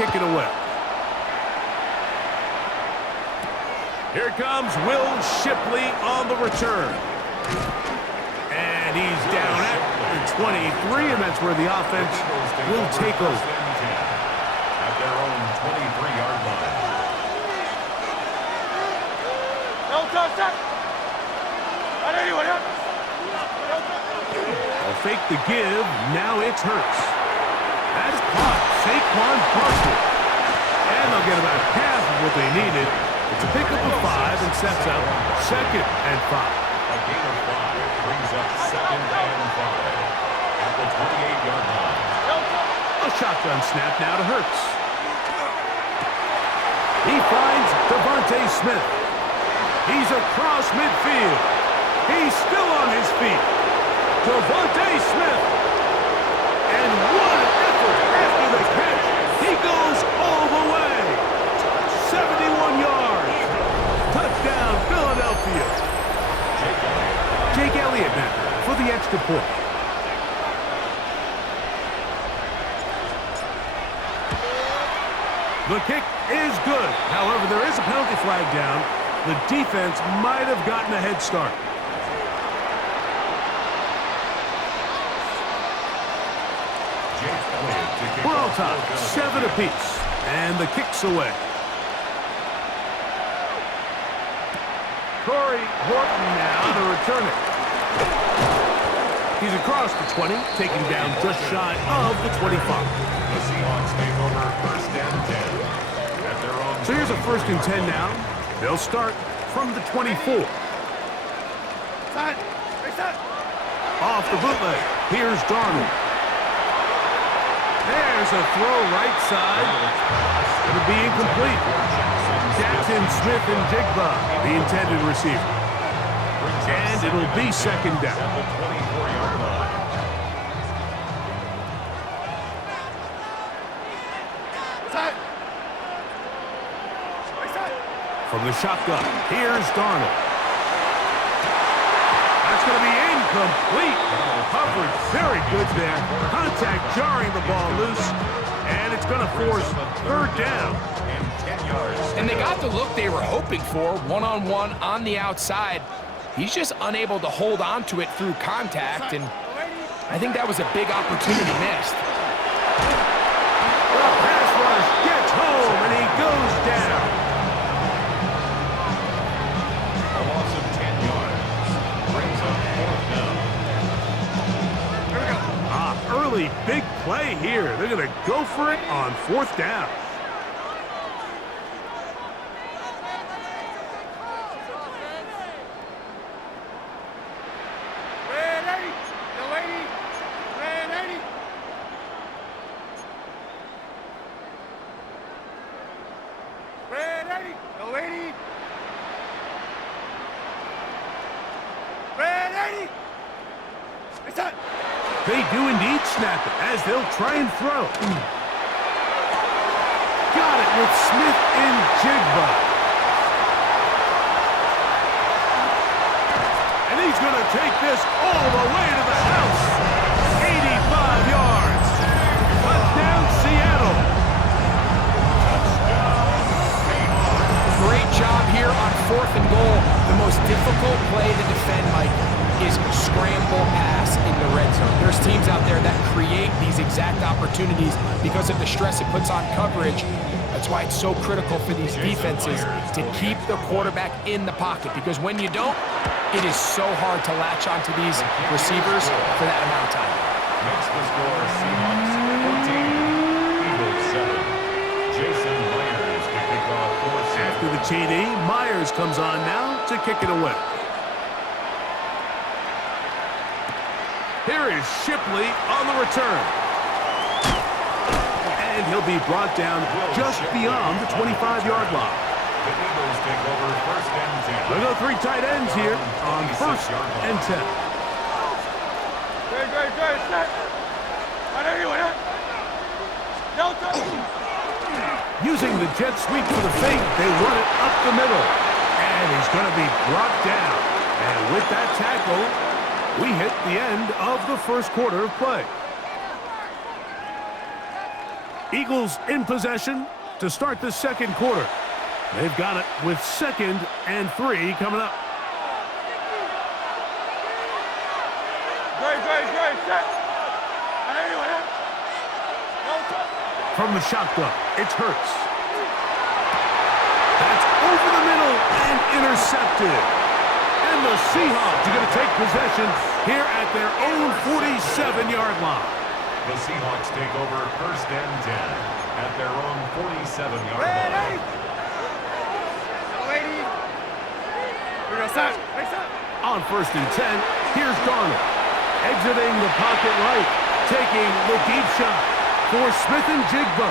kick it away. Here comes Will Shipley on the return. And he's down at the 23, and that's where the offense will take over. At their own 23-yard line. They'll fake the give. Now it's Hurts. That's caught. Saquon Barkley. And they'll get about half of what they needed. It's a pickup of 5 and sets up 2nd and 5. A gain of 5 brings up 2nd and 5 at the 28-yard line. A shotgun snap now to Hurts. He finds Devontae Smith. He's across midfield. He's still on his feet. Devontae Smith. And what an effort after the catch. He goes all the way. 71 yards. Touchdown, Philadelphia. Jake Elliott now for the extra point. The kick is good. However, there is a penalty flag down. The defense might have gotten a head start. We're on top, 7 apiece. And the kick's away. Corey Horton now to return it. He's across the 20, taken down just shy of the 25. The Seahawks take over 1st and 10. At their own. So here's a 1st and 10 now. They'll start from the 24. Off the bootleg. Here's Darnold. There's a throw right side. It'll be incomplete. Jackson, Smith, and Jigba, the intended receiver. And it'll be 2nd down. At the 24-yard line. From the shotgun, here's Darnold. That's going to be incomplete. Coverage very good there. Contact jarring the ball loose. And it's going to force 3rd down. And they got the look they were hoping for, one-on-one on the outside. He's just unable to hold on to it through contact, and I think that was a big opportunity missed. The pass rush gets home, and he goes down. A loss of 10 yards brings up 4th down. Early big play here. They're going to go for it on 4th down. They do indeed snap it as they'll try and throw. Got it with Smith and Jigba. And he's going to take this all the way to the house. 85 yards. Touchdown, Seattle. Great job here on 4th and goal. The most difficult play to defend, Mike, is scramble pass in the red zone. There's teams out there that create these exact opportunities because of the stress it puts on coverage. That's why it's so critical for these defenses to keep the quarterback in the pocket, because when you don't, it is so hard to latch onto these receivers for that amount of time. Makes the score Seahawks 14, Eagles 7. Jason Myers to kick off for Seattle. After the TD, Myers comes on now to kick it away. Here is Shipley on the return. And he'll be brought down just beyond the 25-yard line. The Eagles take over 1st and 10. We'll go 3 tight ends here on 1st and 10. Using the jet sweep for the fake, they run it up the middle. And he's going to be brought down. And with that tackle, we hit the end of the 1st quarter of play. Eagles in possession to start the second quarter. They've got it with 2nd and 3 coming up. From the shotgun, it's Hurts. That's over the middle and intercepted. And the Seahawks are going to take possession here at their own 47-yard line. The Seahawks take over 1st and 10 at their own 47-yard line. On 1st and 10, here's Darnold. Exiting the pocket right, taking the deep shot for Smith and Jigba.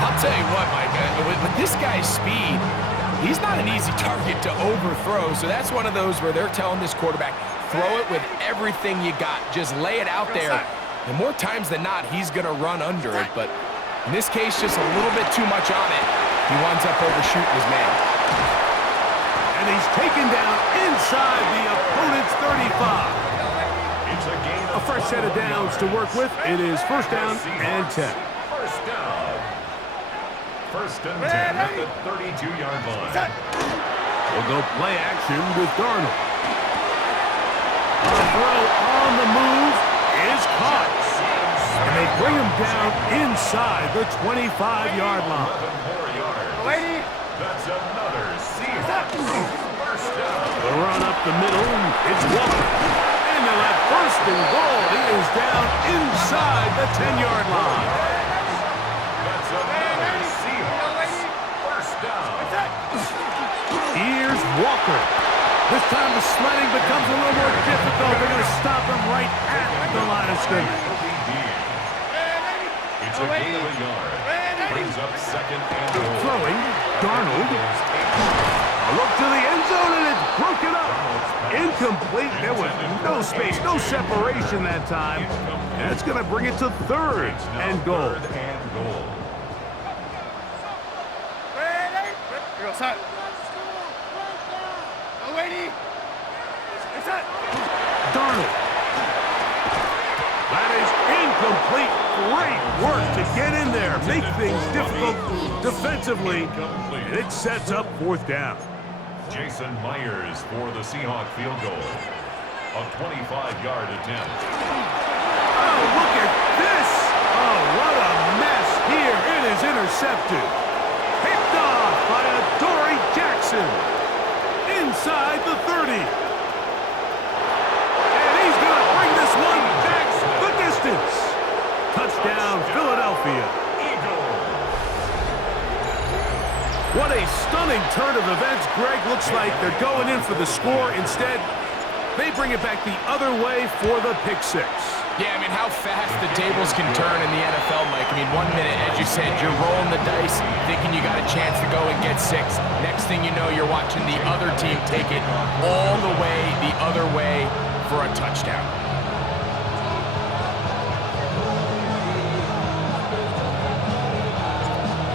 I'll tell you what, Mike, with this guy's speed, he's not an easy target to overthrow. So that's one of those where they're telling this quarterback, throw it with everything you got. Just lay it out there. And more times than not, he's going to run under it. But in this case, just a little bit too much on it. He winds up overshooting his man. And he's taken down inside the opponent's 35. It's a gain A fresh set of downs to work with. It is 1st down and 10. First down. 1st and 10 at the 32-yard line. We'll go play action with Darnold. The throw on the move is caught. And they bring him down inside the 25-yard line. 11 more yards. That's another Seahawks first down. The run up the middle, it's Walker. And they'll have 1st and goal. He is down inside the 10-yard line. That's another Seahawks first down. Here's Walker. This time the sledding becomes a little more difficult. They're going to stop him right at the line of scrimmage. It's a gain of a yard. Brings up 2nd and goal. Throwing, Darnold. A look to the end zone, and it's broken up. Incomplete. There was no space, no separation that time. And it's going to bring it to 3rd and goal. 3rd and goal. Darnold. That is incomplete. Great work to get in there, make things difficult defensively, and it sets up 4th down. Jason Myers for the Seahawk field goal. A 25-yard attempt. Oh, look at this! Oh, what a mess here. It is intercepted. Picked off by Adoree Jackson. Inside the 30. And he's going to bring this one back the distance. Touchdown, Philadelphia. What a stunning turn of events. Greg, looks like they're going in for the score. Instead, they bring it back the other way for the pick 6. Yeah, I mean, how fast the tables can turn in the NFL, Mike. I mean, 1 minute, as you said, you're rolling the dice, thinking you got a chance to go and get 6. Next thing you know, you're watching the other team take it all the way the other way for a touchdown.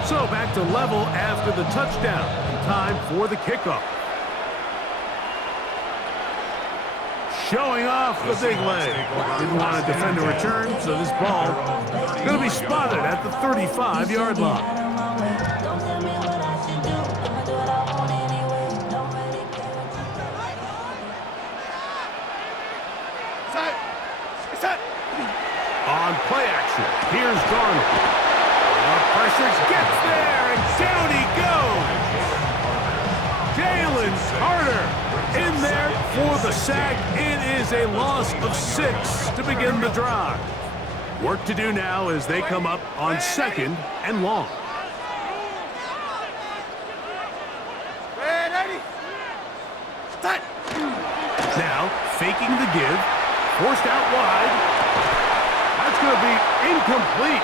So back to level after the touchdown. Time for the kickoff. Showing off the big leg. Didn't want to defend a return, so this ball is going to be spotted at the 35-yard line. On play action, here's Darnold. Pressure gets there, and down he goes. Jalen Carter in there for the sack. It is a loss of 6 to begin the drive. Work to do now as they come up on 2nd and long. Now, faking the give, forced out wide. That's going to be incomplete.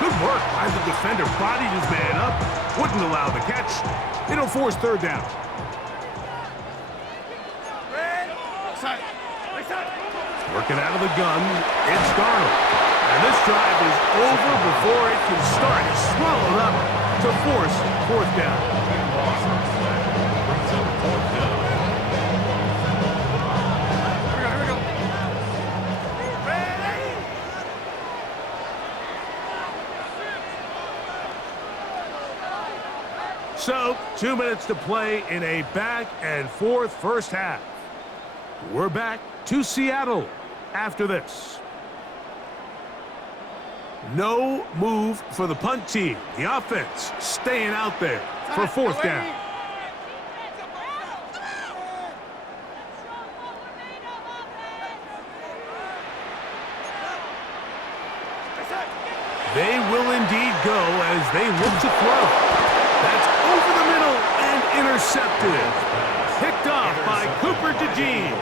Good work by the defender. Bodied his man up. Wouldn't allow the catch. It'll force 3rd down. Working out of the gun, it's Darnold. And this drive is over before it can start. It's swallowed up to force 4th down. Brings up 4th down. So, 2 minutes to play in a back-and-forth first half. We're back to Seattle after this. No move for the punt team. The offense staying out there for fourth down. They will indeed go as they look to throw. That's over the middle and intercepted. Picked off by Cooper DeJean.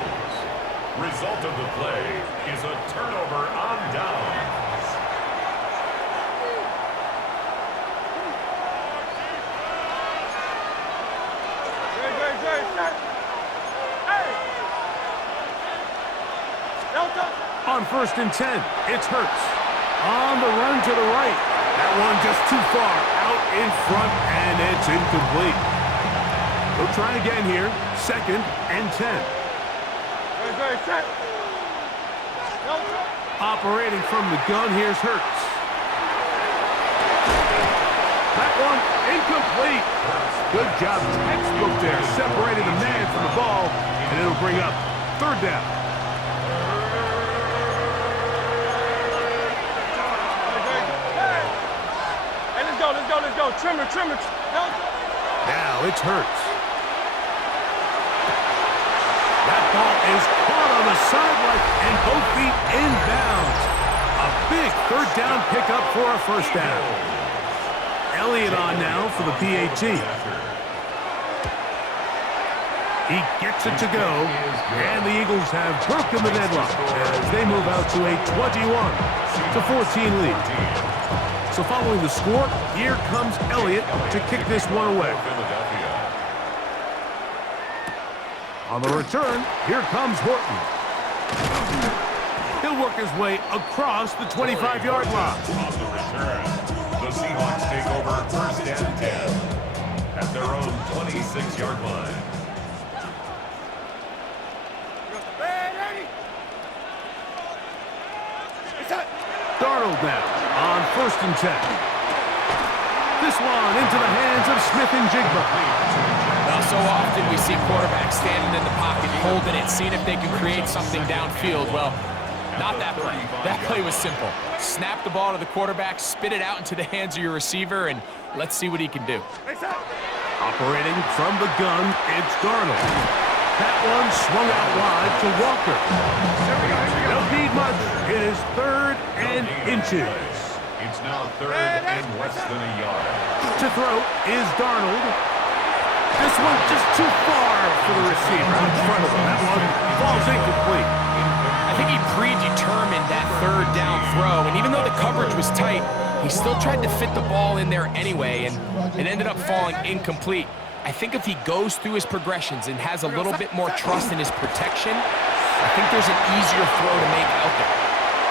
Result of the play is a turnover on downs. On 1st and 10, it's Hurts. On the run to the right. That one just too far out in front, and it's incomplete. They'll try again here. 2nd and 10. Operating from the gun, here's Hurts. That one incomplete. Good job, textbook there, separating the man from the ball, and it'll bring up 3rd down. Let's go. Trimmer. Now it's Hurts. That ball is caught on the sideline and both feet inbounds. A big 3rd down pickup for a 1st down. Elliott on now for the PAT. He gets it to go, and the Eagles have broken the deadlock as they move out to a 21-14 lead. So following the score, here comes Elliott to kick this one away. On the return, here comes Horton. He'll work his way across the 25-yard line. On the return, the Seahawks take over 1st and 10 at their own 26-yard line. Darnold now on 1st and 10. This one into the hands of Smith and Jigba. Now, so often we see quarterbacks standing in the pocket, holding it, seeing if they can create something downfield. Well, not that play. That play was simple. Snap the ball to the quarterback, spit it out into the hands of your receiver, and let's see what he can do. Operating from the gun, it's Darnold. That one swung out wide to Walker. Don't need much. It is 3rd and inches. It's now 3rd and less than a yard. To throw is Darnold. This one just too far for the receiver in front of him. That one falls incomplete. I think he predetermined that 3rd down throw, and even though the coverage was tight, he still tried to fit the ball in there anyway, and it ended up falling incomplete. I think if he goes through his progressions and has a little bit more trust in his protection, I think there's an easier throw to make out there.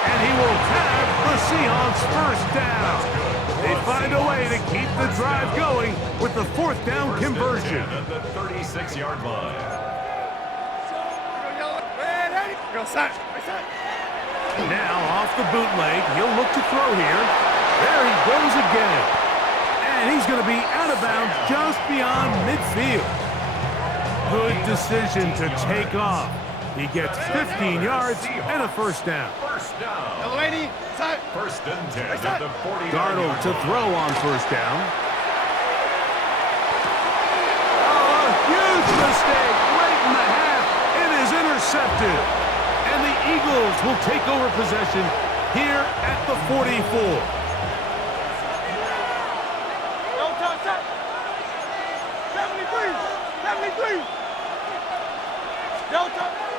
And he will have the Seahawks 1st down. They find a way to keep the drive going with the 4th down conversion. At the 36-yard line. Now off the bootleg, he'll look to throw here. There he goes again. And he's going to be out of bounds just beyond midfield. Good decision to take off. He gets 15 yards and a 1st down. 1st down. 1st and 10 at the 40. Darnold to throw on 1st down. Oh, a huge mistake late in the half. It is intercepted. And the Eagles will take over possession here at the 44.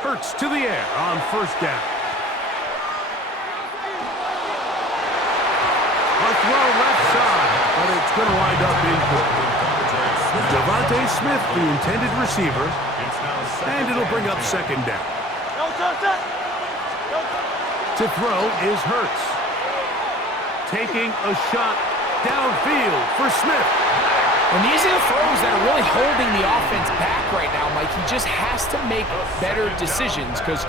Hurts to the air on 1st down. A throw left side, but it's going to wind up incomplete. Devontae Smith, the intended receiver, and it'll bring up 2nd down. To throw is Hurts. Taking a shot downfield for Smith. And these are the throws that are really holding the offense back right now, Mike. He just has to make better decisions because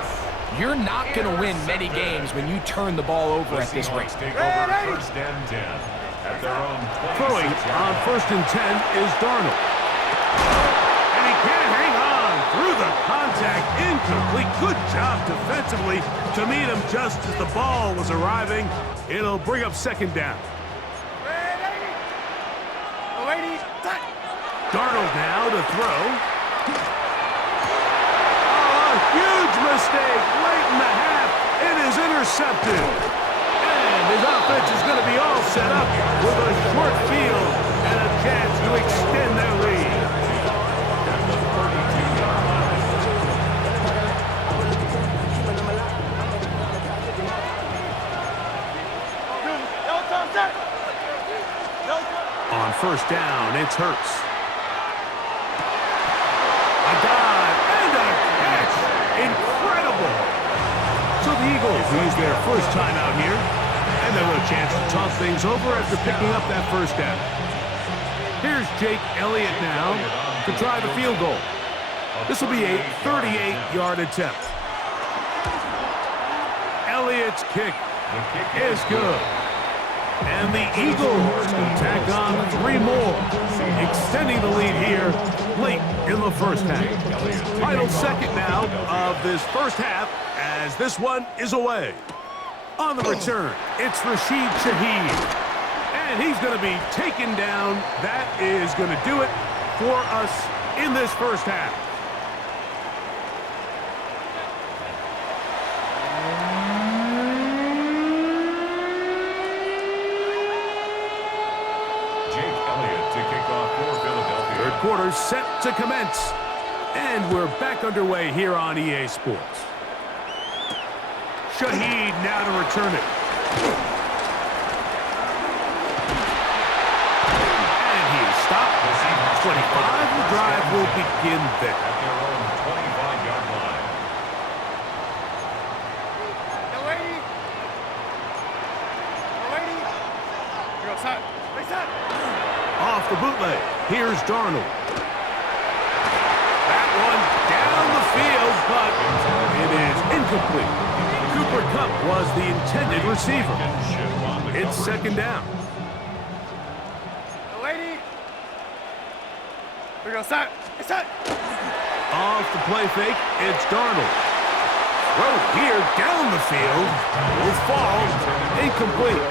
you're not going to win many games when you turn the ball over at this rate. Take over 1st and 10. At their own 26 Throwing on 1st and 10 is Darnold. And he can't hang on through the contact. Incomplete. Good job defensively to meet him just as the ball was arriving. It'll bring up 2nd down. Darnold now to throw. Oh, a huge mistake late in the half. It is intercepted. And his offense is going to be all set up with a short field and a chance to extend their lead. On 1st down, it's Hurts. A dive and a catch. Incredible. So the Eagles use their first time out here, and they'll have a chance to talk things over after picking up that 1st down. Here's Jake Elliott now to try the field goal. This will be a 38-yard attempt. Elliott's kick is good. And the Eagles can tack on 3 more, extending the lead here late in the 1st half. Final 2nd now of this 1st half as this one is away. On the return, it's Rashid Shaheed. And he's going to be taken down. That is going to do it for us in this 1st half. Quarters set to commence, and we're back underway here on EA Sports. Shaheed now to return it. And he is stopped. 25, the drive will begin there. At their own 25-yard line. Off the bootleg, here's Darnold. That one down the field, but it is incomplete. Cooper Kupp was the intended receiver. It's 2nd down. Off the play fake, it's Darnold. Throw here down the field. Will fall. Incomplete.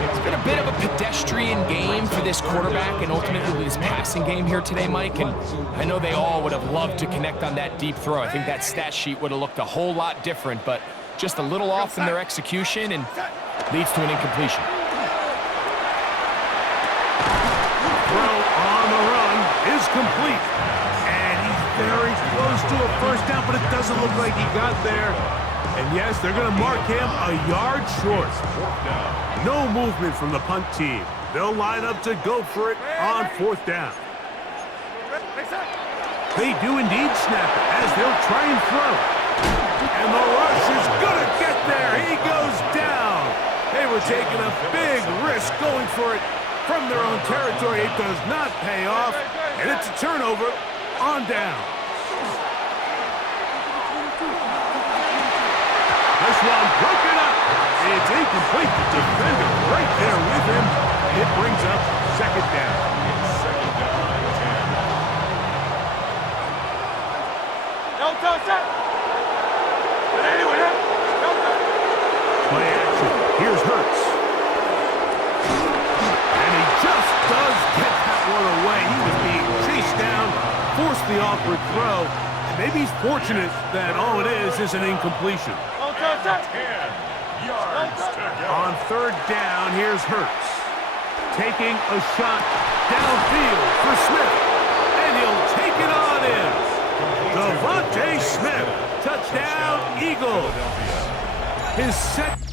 It's been a bit of a pedestrian game for this quarterback and ultimately his passing game here today, Mike. And I know they all would have loved to connect on that deep throw. I think that stat sheet would have looked a whole lot different, but just a little off in their execution and leads to an incompletion. Throw on the run is complete. And he's very close to a 1st down, but it doesn't look like he got there. And yes, they're going to mark him a yard short. No movement from the punt team. They'll line up to go for it on 4th down. They do indeed snap it as they'll try and throw. And the rush is going to get there. He goes down. They were taking a big risk going for it from their own territory. It does not pay off. And it's a turnover on down. This one broken up. It's incomplete. The defender right there with him. It brings up 2nd down. It's 2nd down and 10. Play action. Here's Hurts. And he just does get that one away. He was being chased down, forced the awkward throw. And maybe he's fortunate that all it is an incompletion. 10 yards to go. On 3rd down, here's Hurts. Taking a shot downfield for Smith. And he'll take it on in. Devontae Smith. Touchdown, Eagles. His second.